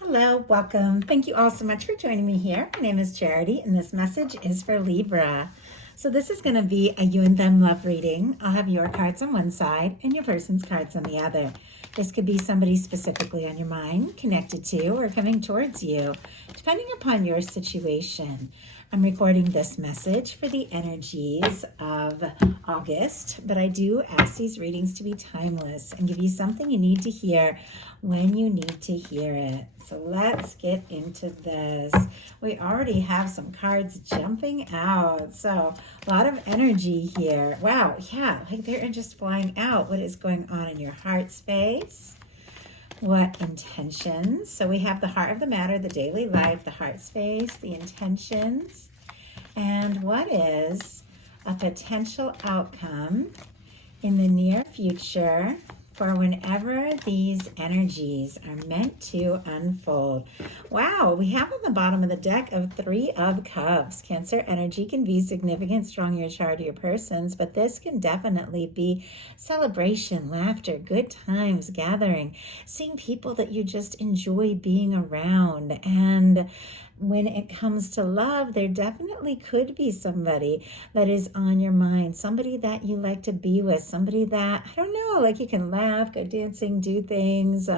Hello, welcome. Thank you all so much for joining me here. My name is Charity, and this message is for Libra. So this is going to be a you and them love reading. I'll have your cards on one side and your person's cards on the other. This could be somebody specifically on your mind, connected to, or coming towards you, depending upon your situation. I'm recording this message for the energies of August, but I do ask these readings to be timeless and give you something you need to hear when you need to hear it. So let's get into this. We already have some cards jumping out. So a lot of energy here. Wow, yeah, like they're just flying out. What is going on in your heart space? What intentions? So we have the heart of the matter, the daily life, the heart space, the intentions, and what is a potential outcome in the near future for whenever these energies are meant to unfold. Wow, we have on the bottom of the deck of Three of Cups. Cancer energy can be significant, strong in your chart or your persons, but this can definitely be celebration, laughter, good times, gathering, seeing people that you just enjoy being around. And when it comes to love, there definitely could be somebody that is on your mind, somebody that you like to be with, somebody that, I don't know, like you can laugh, go dancing, do things.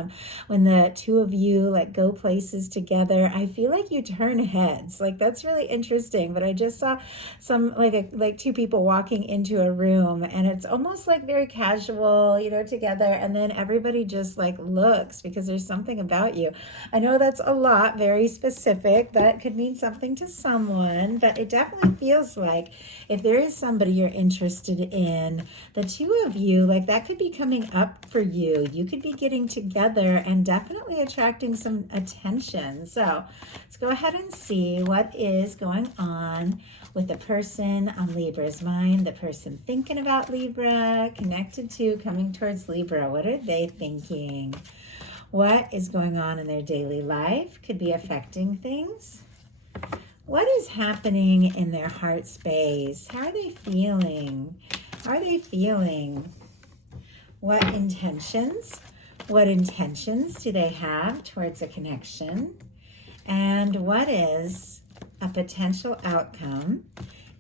When the two of you like go places together, I feel like you turn heads. Like that's really interesting. But I just saw some like two people walking into a room, and it's almost like very casual, together, and then everybody just like looks because there's something about you. I know that's a lot, very specific. That could mean something to someone, but it definitely feels like if there is somebody you're interested in, the two of you, like that could be coming up for you. You could be getting together and definitely attracting some attention. So let's go ahead and see what is going on with the person on Libra's mind, the person thinking about Libra, connected to, coming towards Libra. What are they thinking? What is going on in their daily life? Could be affecting things. What is happening in their heart space? How are they feeling? How are they feeling? What intentions? What intentions do they have towards a connection? And what is a potential outcome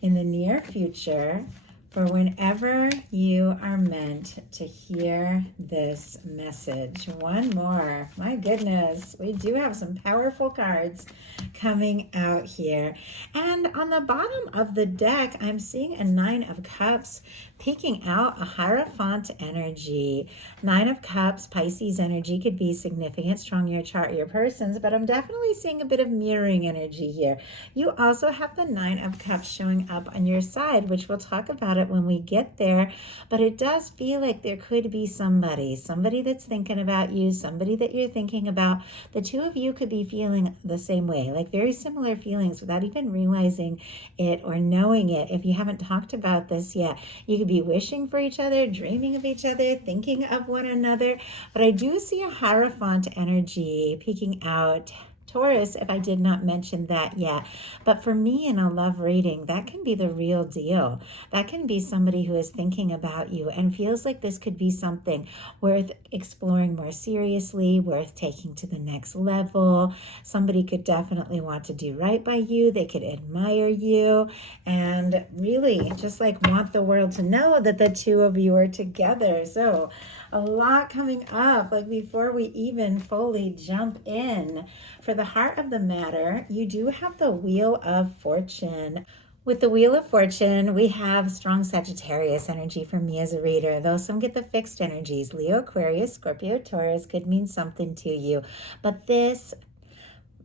in the near future for whenever you are meant to hear this message? One more. My goodness, we do have some powerful cards coming out here. And on the bottom of the deck, I'm seeing a Nine of Cups peeking out, a Hierophant energy. Nine of Cups, Pisces energy could be significant, strong in your chart, your persons, but I'm definitely seeing a bit of mirroring energy here. You also have the Nine of Cups showing up on your side, which we'll talk about it when we get there, but it does feel like there could be somebody that's thinking about you, somebody that you're thinking about. The two of you could be feeling the same way, like very similar feelings without even realizing it or knowing it. If you haven't talked about this yet, you could be wishing for each other, dreaming of each other, thinking of one another. But I do see a Hierophant energy peeking out. Taurus, if I did not mention that yet. But for me in a love reading, that can be the real deal. That can be somebody who is thinking about you and feels like this could be something worth exploring more seriously, worth taking to the next level. Somebody could definitely want to do right by you. They could admire you and really just like want the world to know that the two of you are together. So a lot coming up, like before we even fully jump in. For the heart of the matter, you do have the Wheel of Fortune. With the Wheel of Fortune, we have strong Sagittarius energy for me as a reader, though some get the fixed energies. Leo, Aquarius, Scorpio, Taurus could mean something to you. But this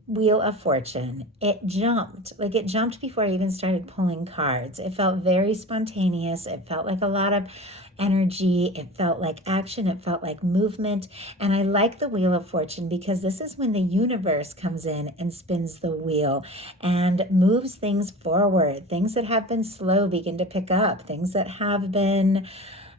Wheel of Fortune, it jumped before I even started pulling cards. It felt very spontaneous. It felt like a lot of energy. It felt like action. It felt like movement. And I like the Wheel of Fortune because this is when the universe comes in and spins the wheel and moves things forward. Things that have been slow begin to pick up. Things that have been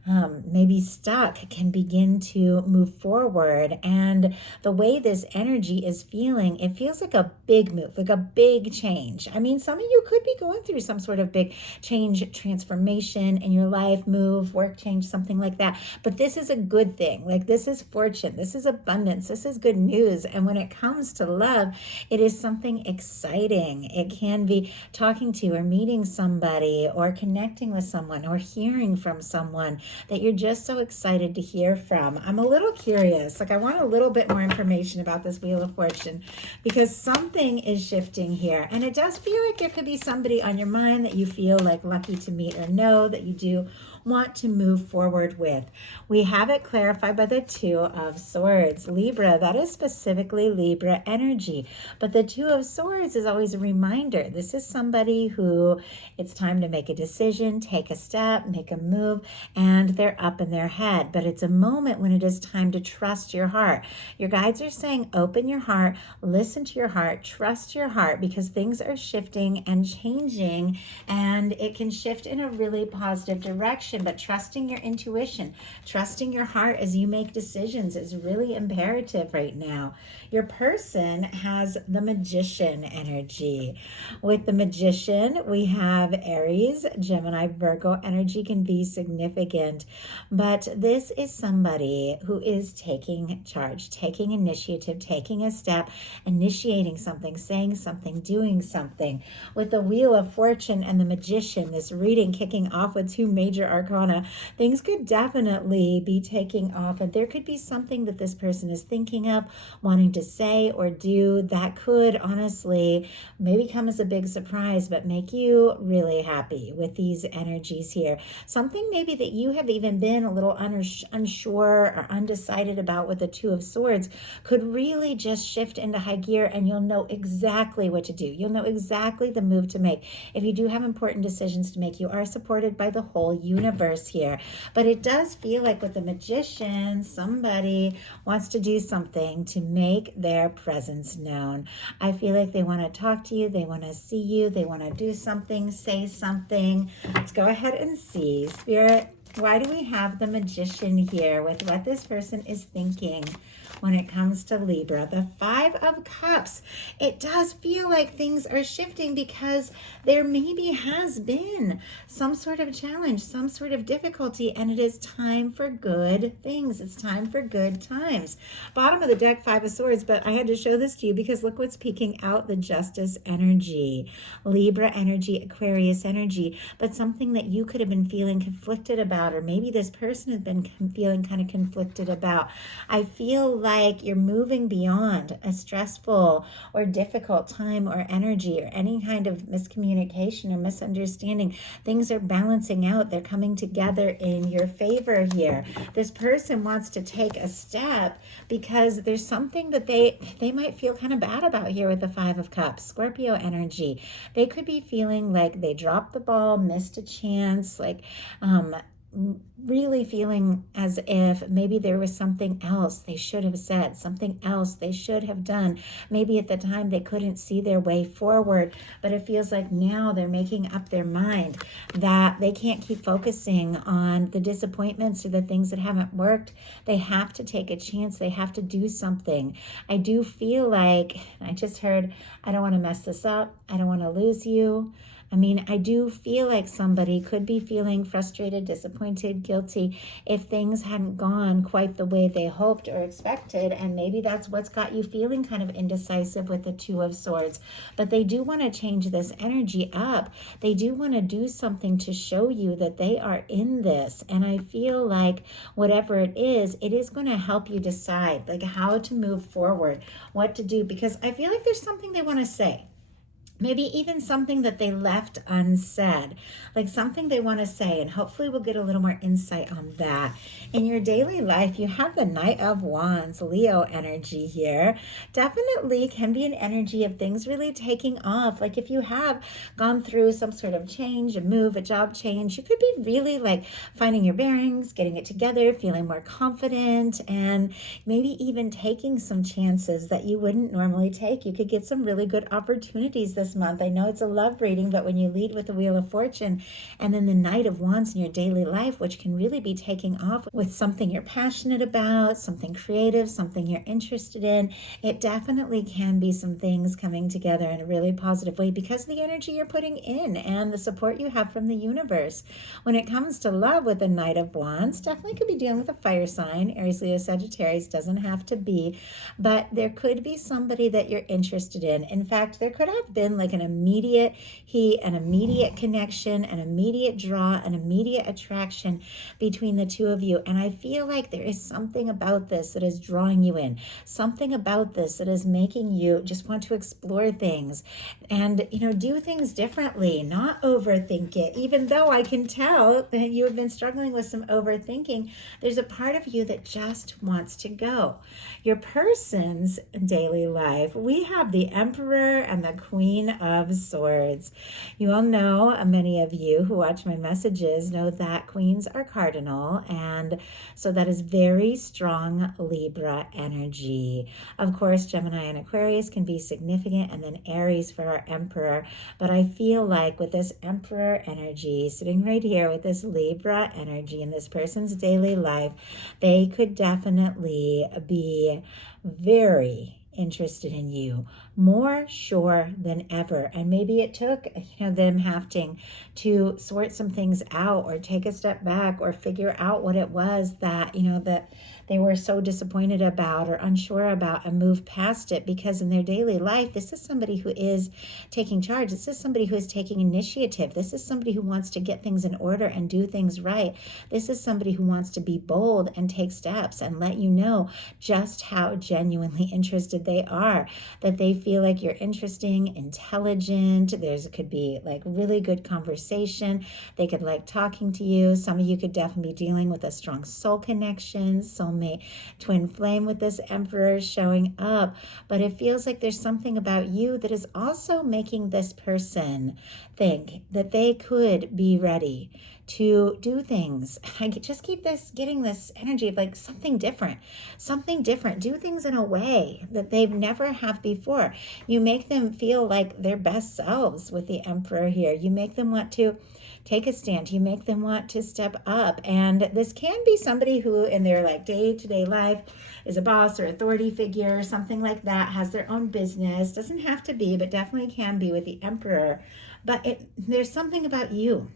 maybe stuck can begin to move forward. And the way this energy is feeling, it feels like a big move, like a big change. I mean, some of you could be going through some sort of big change, transformation in your life, move, work change, something like that. But this is a good thing. Like, this is fortune, this is abundance, this is good news. And when it comes to love, it is something exciting. It can be talking to or meeting somebody or connecting with someone or hearing from someone that you're just so excited to hear from. I'm a little curious. Like, I want a little bit more information about this Wheel of Fortune because something is shifting here. And it does feel like there could be somebody on your mind that you feel like lucky to meet or know that you do want to move forward with. We have it clarified by the Two of Swords. Libra, that is specifically Libra energy. But the Two of Swords is always a reminder. This is somebody who it's time to make a decision, take a step, make a move, and they're up in their head. But it's a moment when it is time to trust your heart. Your guides are saying, open your heart, listen to your heart, trust your heart, because things are shifting and changing, and it can shift in a really positive direction. But trusting your intuition, trusting your heart as you make decisions is really imperative right now. Your person has the Magician energy. With the Magician, we have Aries, Gemini, Virgo energy can be significant. But this is somebody who is taking charge, taking initiative, taking a step, initiating something, saying something, doing something. With the Wheel of Fortune and the Magician, this reading kicking off with two major arcana, things could definitely be taking off, and there could be something that this person is thinking of, wanting to say or do that could honestly maybe come as a big surprise, but make you really happy with these energies here. Something maybe that you have even been a little unsure or undecided about with the Two of Swords could really just shift into high gear, and you'll know exactly what to do. You'll know exactly the move to make. If you do have important decisions to make, you are supported by the whole universe here. But it does feel like with the Magician, somebody wants to do something to make their presence known. I feel like they want to talk to you, they want to see you, they want to do something, say something. Let's go ahead and see. Spirit, why do we have the Magician here with what this person is thinking when it comes to Libra? The Five of Cups. It does feel like things are shifting because there maybe has been some sort of challenge, some sort of difficulty, and it is time for good things. It's time for good times. Bottom of the deck, Five of Swords, but I had to show this to you because look what's peeking out, the Justice energy, Libra energy, Aquarius energy, but something that you could have been feeling conflicted about, or maybe this person has been feeling kind of conflicted about. I feel like you're moving beyond a stressful or difficult time or energy or any kind of miscommunication or misunderstanding. Things are balancing out. They're coming together in your favor here. This person wants to take a step because there's something that they might feel kind of bad about here with the Five of Cups, Scorpio energy. They could be feeling like they dropped the ball, missed a chance, like really feeling as if maybe there was something else they should have said, something else they should have done. Maybe at the time they couldn't see their way forward, but it feels like now they're making up their mind that they can't keep focusing on the disappointments or the things that haven't worked. They have to take a chance. They have to do something. I do feel like, I just heard, I don't want to mess this up. I don't want to lose you. I mean, I do feel like somebody could be feeling frustrated, disappointed, guilty if things hadn't gone quite the way they hoped or expected. And maybe that's what's got you feeling kind of indecisive with the Two of Swords. But they do want to change this energy up. They do want to do something to show you that they are in this. And I feel like whatever it is going to help you decide like how to move forward, what to do, because I feel like there's something they want to say. Maybe even something that they left unsaid, like something they want to say, and hopefully we'll get a little more insight on that. In your daily life, you have the Knight of Wands, Leo energy here. Definitely can be an energy of things really taking off. Like if you have gone through some sort of change, a move, a job change, you could be really like finding your bearings, getting it together, feeling more confident, and maybe even taking some chances that you wouldn't normally take. You could get some really good opportunities this this month. I know it's a love reading, but when you lead with the Wheel of Fortune and then the Knight of Wands in your daily life, which can really be taking off with something you're passionate about, something creative, something you're interested in, it definitely can be some things coming together in a really positive way because of the energy you're putting in and the support you have from the universe. When it comes to love with the Knight of Wands, definitely could be dealing with a fire sign. Aries, Leo, Sagittarius doesn't have to be, but there could be somebody that you're interested in. In fact, there could have been like an immediate heat, an immediate connection, an immediate draw, an immediate attraction between the two of you. And I feel like there is something about this that is drawing you in, something about this that is making you just want to explore things and, do things differently, not overthink it. Even though I can tell that you have been struggling with some overthinking, there's a part of you that just wants to go. Your person's daily life, we have the Emperor and the Queen of Swords. You all know, many of you who watch my messages know that queens are cardinal, and so that is very strong Libra energy. Of course, Gemini and Aquarius can be significant, and then Aries for our Emperor. But I feel like with this Emperor energy sitting right here with this Libra energy in this person's daily life, they could definitely be very interested in you, more sure than ever. And maybe it took them having to sort some things out or take a step back or figure out what it was that that they were so disappointed about or unsure about and move past it, because in their daily life, this is somebody who is taking charge. This is somebody who is taking initiative. This is somebody who wants to get things in order and do things right. This is somebody who wants to be bold and take steps and let you know just how genuinely interested they are, that they feel like you're interesting, intelligent. Could be like really good conversation. They could like talking to you. Some of you could definitely be dealing with a strong soul connection, soulmate twin flame with this Emperor showing up. But it feels like there's something about you that is also making this person think that they could be ready to do things. I just keep getting this energy of like something different, do things in a way that they've never have before. You make them feel like their best selves with the Emperor here. You make them want to take a stand. You make them want to step up. And this can be somebody who in their like day-to-day life is a boss or authority figure, something like that, has their own business. Doesn't have to be, but definitely can be with the Emperor. But there's something about you,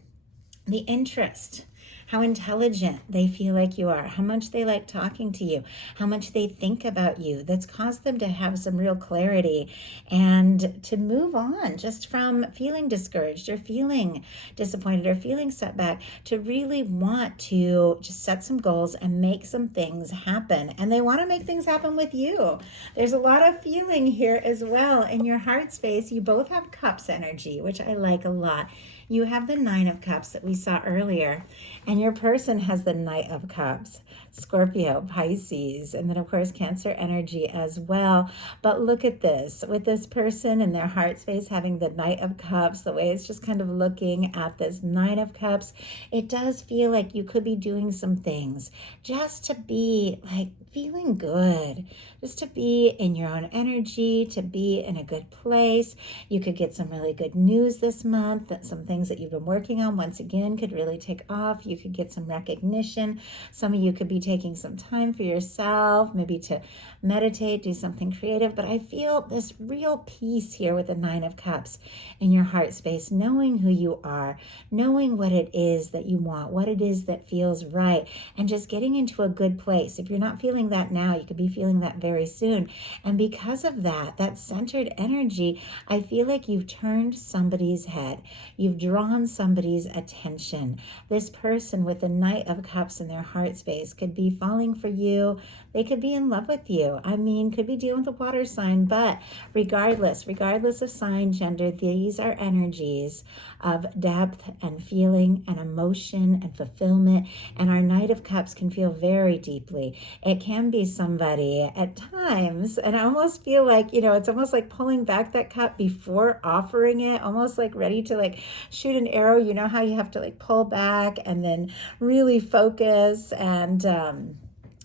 the interest, how intelligent they feel like you are, how much they like talking to you, how much they think about you, that's caused them to have some real clarity and to move on just from feeling discouraged or feeling disappointed or feeling set back, to really want to just set some goals and make some things happen. And they want to make things happen with you. There's a lot of feeling here as well. In your heart space, you both have Cups energy, which I like a lot. You have the Nine of Cups that we saw earlier, and your person has the Knight of Cups, Scorpio, Pisces, and then of course Cancer energy as well. But look at this, with this person in their heart space having the Knight of Cups, the way it's just kind of looking at this Nine of Cups, it does feel like you could be doing some things just to be like feeling good, just to be in your own energy, to be in a good place. You could get some really good news this month, that some things that you've been working on once again could really take off. You could get some recognition. Some of you could be taking some time for yourself, maybe to meditate, do something creative. But I feel this real peace here with the Nine of Cups in your heart space, knowing who you are, knowing what it is that you want, what it is that feels right, and just getting into a good place. If you're not feeling that now, you could be feeling that very soon. And because of that centered energy, I feel like you've turned somebody's head. You've drawn somebody's attention. This person with the Knight of Cups in their heart space could be falling for you. They could be in love with you. I mean, could be dealing with a water sign, but regardless of sign, gender, these are energies of depth and feeling and emotion and fulfillment. And our Knight of Cups can feel very deeply. It can be somebody at times, and I almost feel like, it's almost like pulling back that cup before offering it, almost like ready to like shoot an arrow. You know how you have to like pull back and then really focus and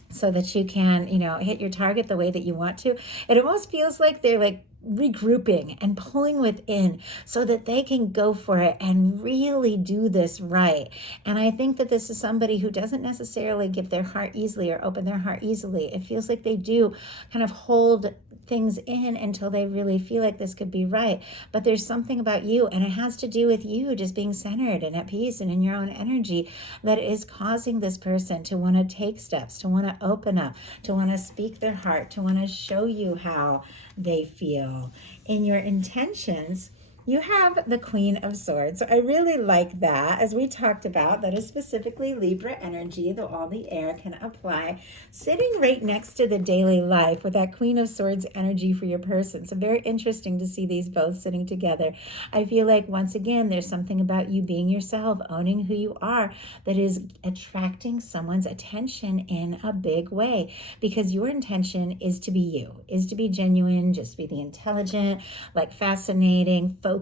so that you can, hit your target the way that you want to. It almost feels like they're like regrouping and pulling within so that they can go for it and really do this right. And I think that this is somebody who doesn't necessarily give their heart easily or open their heart easily. It feels like they do kind of hold things in until they really feel like this could be right. But there's something about you, and it has to do with you just being centered and at peace and in your own energy, that is causing this person to want to take steps, to want to open up, to want to speak their heart, to want to show you how they feel. In your intentions, you have the Queen of Swords. So I really like that. As we talked about, that is specifically Libra energy, though all the air can apply. Sitting right next to the daily life with that Queen of Swords energy for your person. So very interesting to see these both sitting together. I feel like, once again, there's something about you being yourself, owning who you are, that is attracting someone's attention in a big way, because your intention is to be you, is to be genuine, just be the intelligent, like fascinating, focused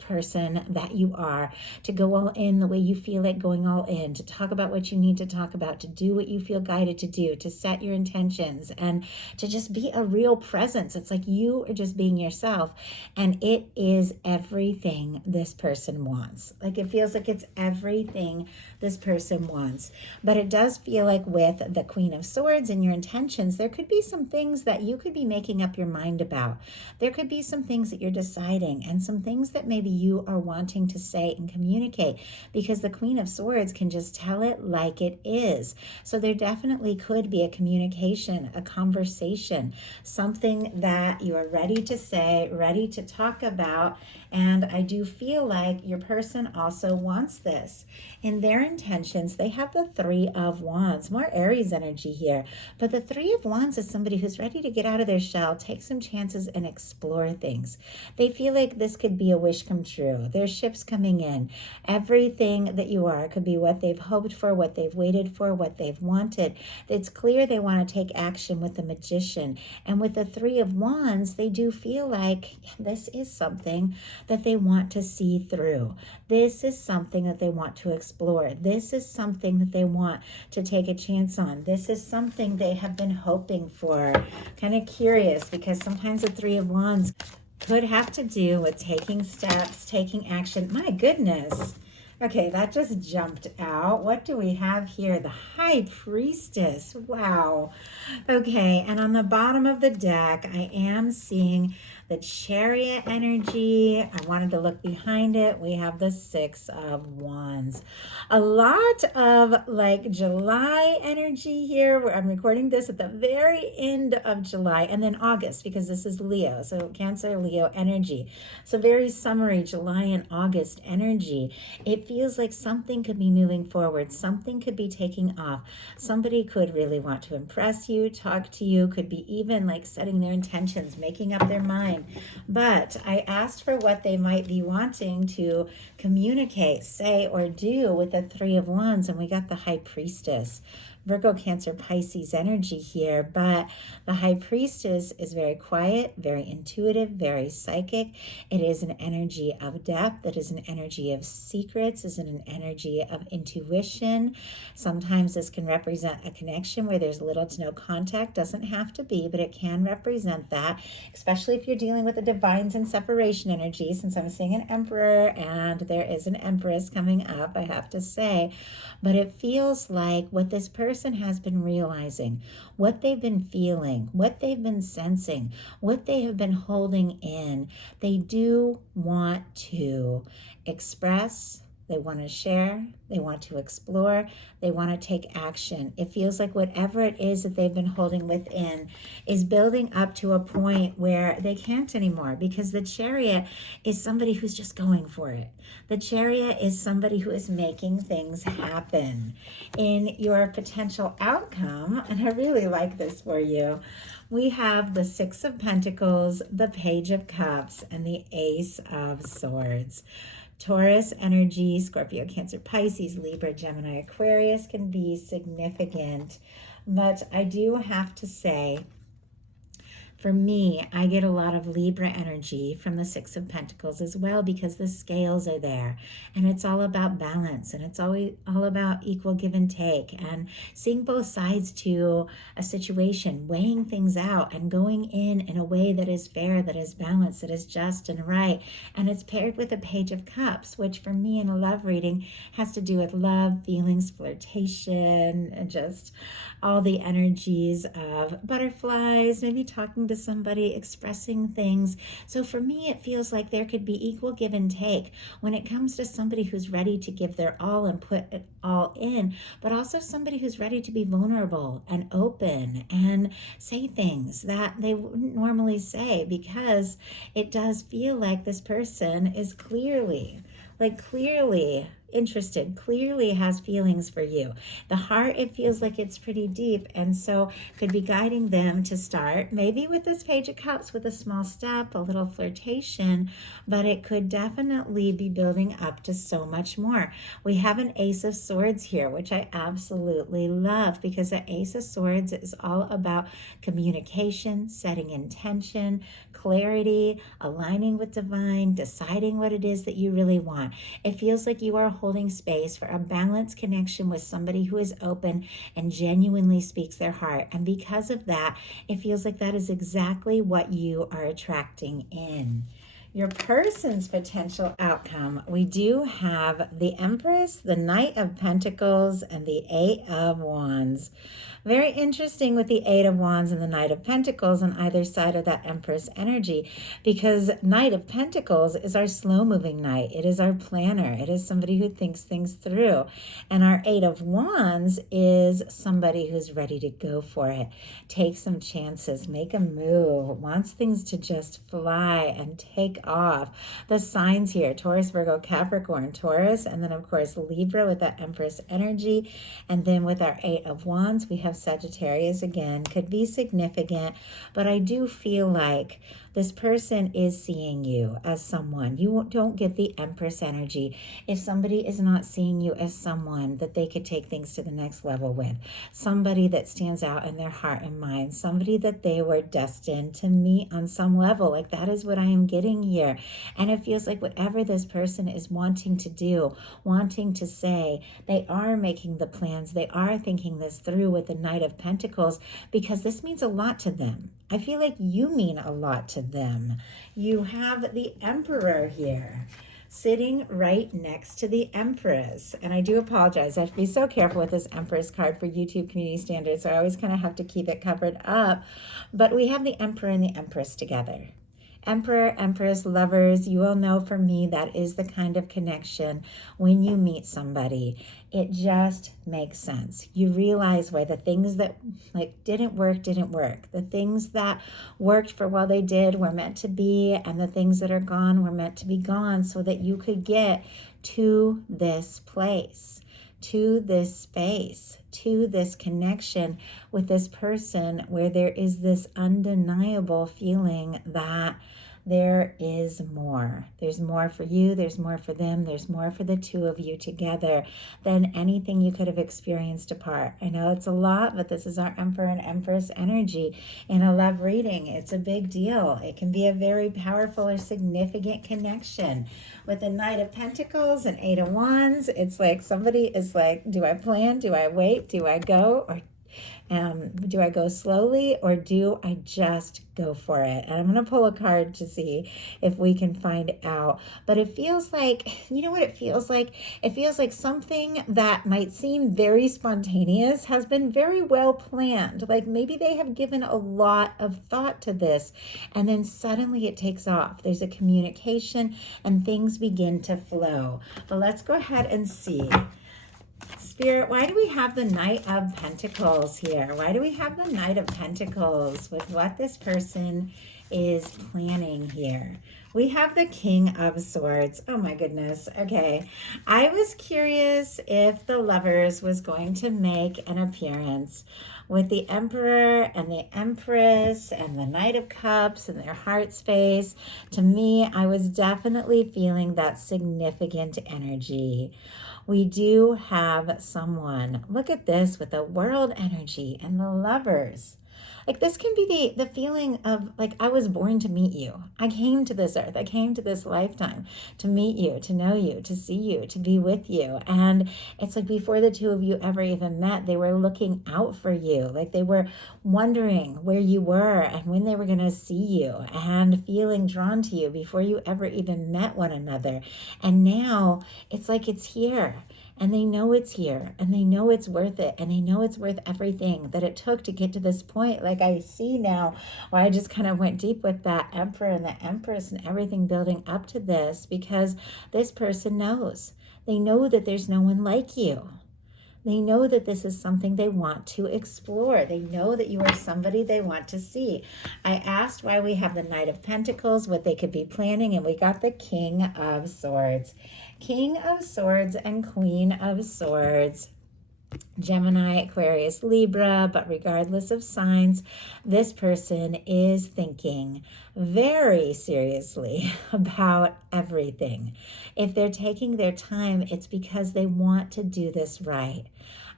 person that you are, to go all in the way you feel like going all in, to talk about what you need to talk about, to do what you feel guided to do, to set your intentions, and to just be a real presence. It's like you are just being yourself, and it is everything this person wants. Like, it feels like it's everything this person wants. But it does feel like with the Queen of Swords and your intentions, there could be some things that you could be making up your mind about. There could be some things that you're deciding, and some things that maybe you are wanting to say and communicate, because the Queen of Swords can just tell it like it is. So there definitely could be a communication, a conversation, something that you are ready to say, ready to talk about. And I do feel like your person also wants this. In their intentions, they have the Three of Wands, more Aries energy here. But the Three of Wands is somebody who's ready to get out of their shell, take some chances, and explore things. They feel like this could be a wish come true. There's ships coming in. Everything that you are could be what they've hoped for, what they've waited for, what they've wanted. It's clear they want to take action with the Magician. And with the Three of Wands, they do feel like this is something that they want to see through. This is something that they want to explore. This is something that they want to take a chance on. This is something they have been hoping for. Kind of curious, because sometimes the Three of Wands could have to do with taking steps, taking action. My goodness. Okay, that just jumped out. What do we have here? The High Priestess. Wow. Okay, and on the bottom of the deck, I am seeing the Chariot energy. I wanted to look behind it. We have the Six of Wands. A lot of like July energy here. I'm recording this at the very end of July, and then August, because this is Leo. So Cancer, Leo energy. So very summery July and August energy. It feels like something could be moving forward. Something could be taking off. Somebody could really want to impress you, talk to you, could be even like setting their intentions, making up their mind. But I asked for what they might be wanting to communicate, say, or do with the Three of Wands, and we got the High Priestess. Virgo, Cancer, Pisces energy here, but the High Priestess is very quiet, very intuitive, very psychic. It is an energy of depth. It is an energy of secrets. It is an energy of intuition. Sometimes this can represent a connection where there's little to no contact. Doesn't have to be, but it can represent that, especially if you're dealing with the divines and separation energy, since I'm seeing an Emperor and there is an Empress coming up, I have to say. But it feels like what this person has been realizing, what they've been feeling, what they've been sensing, what they have been holding in, they do want to express, they want to share, they want to explore, they want to take action. It feels like whatever it is that they've been holding within is building up to a point where they can't anymore, because the Chariot is somebody who's just going for it. The Chariot is somebody who is making things happen. In your potential outcome, and I really like this for you, we have the Six of Pentacles, the Page of Cups, and the Ace of Swords. Taurus energy, Scorpio, Cancer, Pisces, Libra, Gemini, Aquarius can be significant. But I do have to say For me, I get a lot of Libra energy from the Six of Pentacles as well, because the scales are there, and it's all about balance, and it's always all about equal give and take, and seeing both sides to a situation, weighing things out, and going in a way that is fair, that is balanced, that is just and right. And it's paired with a Page of Cups, which for me in a love reading has to do with love, feelings, flirtation, and just all the energies of butterflies, maybe talking to somebody, expressing things. So for me, it feels like there could be equal give and take when it comes to somebody who's ready to give their all and put it all in, but also somebody who's ready to be vulnerable and open and say things that they wouldn't normally say, because it does feel like this person is clearly interested, clearly has feelings for you. The heart, it feels like it's pretty deep, and so could be guiding them to start maybe with this Page of Cups with a small step, a little flirtation, but it could definitely be building up to so much more. We have an Ace of Swords here, which I absolutely love, because the Ace of Swords is all about communication, setting intention, clarity, aligning with divine, deciding what it is that you really want. It feels like you are holding space for a balanced connection with somebody who is open and genuinely speaks their heart. And because of that, it feels like that is exactly what you are attracting in. Your person's potential outcome, we do have the Empress, the Knight of Pentacles, and the Eight of Wands. Very interesting with the Eight of Wands and the Knight of Pentacles on either side of that Empress energy, because Knight of Pentacles is our slow-moving knight. It is our planner. It is somebody who thinks things through. And our Eight of Wands is somebody who's ready to go for it, take some chances, make a move, wants things to just fly and take off. The signs here, Taurus, Virgo, Capricorn, Taurus, and then of course Libra with that Empress energy. And then with our Eight of Wands, we have Sagittarius again. Could be significant, but I do feel like this person is seeing you as someone. You don't get the Empress energy if somebody is not seeing you as someone that they could take things to the next level with, somebody that stands out in their heart and mind, somebody that they were destined to meet on some level. Like, that is what I am getting here. And it feels like whatever this person is wanting to do, wanting to say, they are making the plans, they are thinking this through with the Knight of Pentacles, because this means a lot to them. I feel like you mean a lot to them. You have the Emperor here sitting right next to the Empress. And I do apologize. I have to be so careful with this Empress card for YouTube community standards. So I always kind of have to keep it covered up. But we have the Emperor and the Empress together. Emperor, Empress, lovers, you will know for me that is the kind of connection when you meet somebody. It just makes sense. You realize why the things that didn't work. The things that worked for while they did were meant to be, and the things that are gone were meant to be gone, so that you could get to this place, to this space, to this connection with this person, where there is this undeniable feeling that there is more. There's more for you, there's more for them, there's more for the two of you together than anything you could have experienced apart. I know it's a lot, but this is our Emperor and Empress energy in a love reading. It's a big deal. It can be a very powerful or significant connection. With the Knight of Pentacles and Eight of Wands, it's like somebody is like, do I plan? Do I wait? Do I go? Or do I go slowly, or do I just go for it? And I'm going to pull a card to see if we can find out. But it feels like, you know what it feels like? It feels like something that might seem very spontaneous has been very well planned. Like maybe they have given a lot of thought to this, and then suddenly it takes off. There's a communication and things begin to flow. But let's go ahead and see. Spirit, why do we have the Knight of Pentacles here? Why do we have the Knight of Pentacles with what this person is planning here? We have the King of Swords. Oh my goodness. Okay. I was curious if the Lovers was going to make an appearance with the Emperor and the Empress and the Knight of Cups and their heart space. To me, I was definitely feeling that significant energy. We do have someone, look at this, with the World energy and the Lovers. Like this can be the feeling of like, I was born to meet you. I came to this earth. I came to this lifetime to meet you, to know you, to see you, to be with you. And it's like before the two of you ever even met, they were looking out for you. Like they were wondering where you were and when they were going to see you and feeling drawn to you before you ever even met one another. And now it's like it's here. And they know it's here, and they know it's worth it, and they know it's worth everything that it took to get to this point. Like I see now why I just kind of went deep with that Emperor and the Empress and everything building up to this, because this person knows. They know that there's no one like you. They know that this is something they want to explore. They know that you are somebody they want to see. I asked why we have the Knight of Pentacles, what they could be planning, and we got the King of Swords. King of Swords and Queen of Swords. Gemini, Aquarius, Libra, but regardless of signs, this person is thinking very seriously about everything. If they're taking their time, it's because they want to do this right.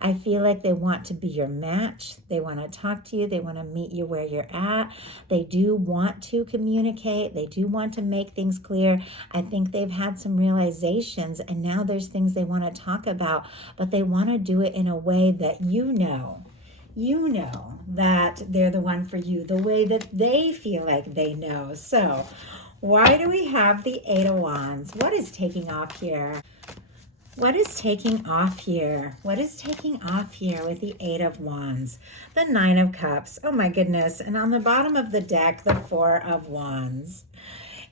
I feel like they want to be your match. They want to talk to you. They want to meet you where you're at. They do want to communicate. They do want to make things clear. I think they've had some realizations and now there's things they want to talk about, but they want to do it in a way that you know that they're the one for you, the way that they feel like they know. So why do we have the Eight of Wands? What is taking off here? What is taking off here? What is taking off here with the Eight of Wands? The Nine of Cups. Oh my goodness. And on the bottom of the deck, the Four of Wands.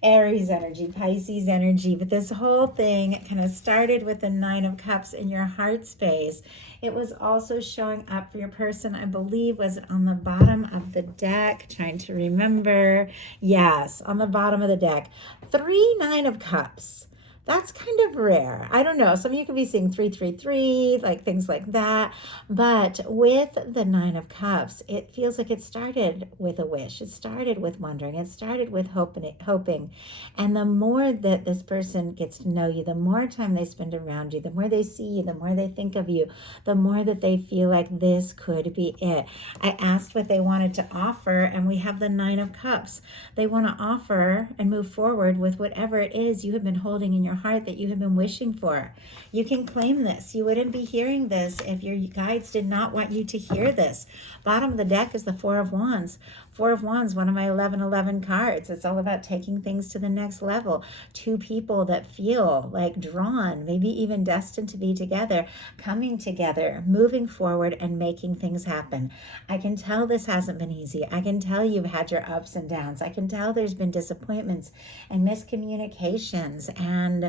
Aries energy, Pisces energy. But this whole thing kind of started with the Nine of Cups in your heart space. It was also showing up for your person, I believe, was on the bottom of the deck. Trying to remember. Yes, on the bottom of the deck. 3 Nine of Cups. That's kind of rare. I don't know. Some of you could be seeing 333, like things like that. But with the Nine of Cups, it feels like it started with a wish. It started with wondering. It started with hoping. And the more that this person gets to know you, the more time they spend around you, the more they see you, the more they think of you, the more that they feel like this could be it. I asked what they wanted to offer, and we have the Nine of Cups. They want to offer and move forward with whatever it is you have been holding in your heart that you have been wishing for. You can claim this. You wouldn't be hearing this if your guides did not want you to hear this. Bottom of the deck is the Four of Wands. Four of Wands, one of my 1111 cards. It's all about taking things to the next level. Two people that feel like drawn, maybe even destined to be together, coming together, moving forward and making things happen. I can tell this hasn't been easy. I can tell you've had your ups and downs. I can tell there's been disappointments and miscommunications and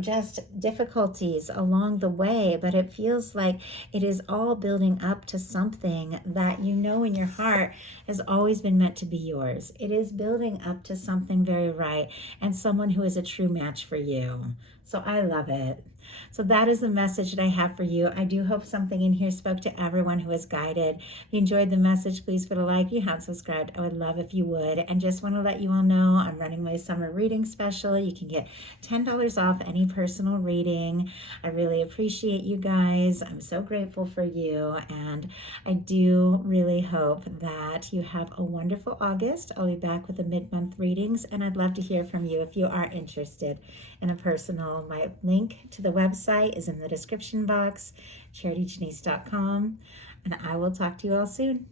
just difficulties along the way, but it feels like it is all building up to something that you know in your heart has always been meant to be yours. It is building up to something very right and someone who is a true match for you. So I love it. So that is the message that I have for you. I do hope something in here spoke to everyone who was guided. If you enjoyed the message, please put a like. If you haven't subscribed, I would love if you would. And just want to let you all know I'm running my summer reading special. You can get $10 off any personal reading. I really appreciate you guys. I'm so grateful for you. And I do really hope that you have a wonderful August. I'll be back with the mid-month readings, and I'd love to hear from you if you are interested in a personal. My link to the website is in the description box, charityjanice.com, and I will talk to you all soon.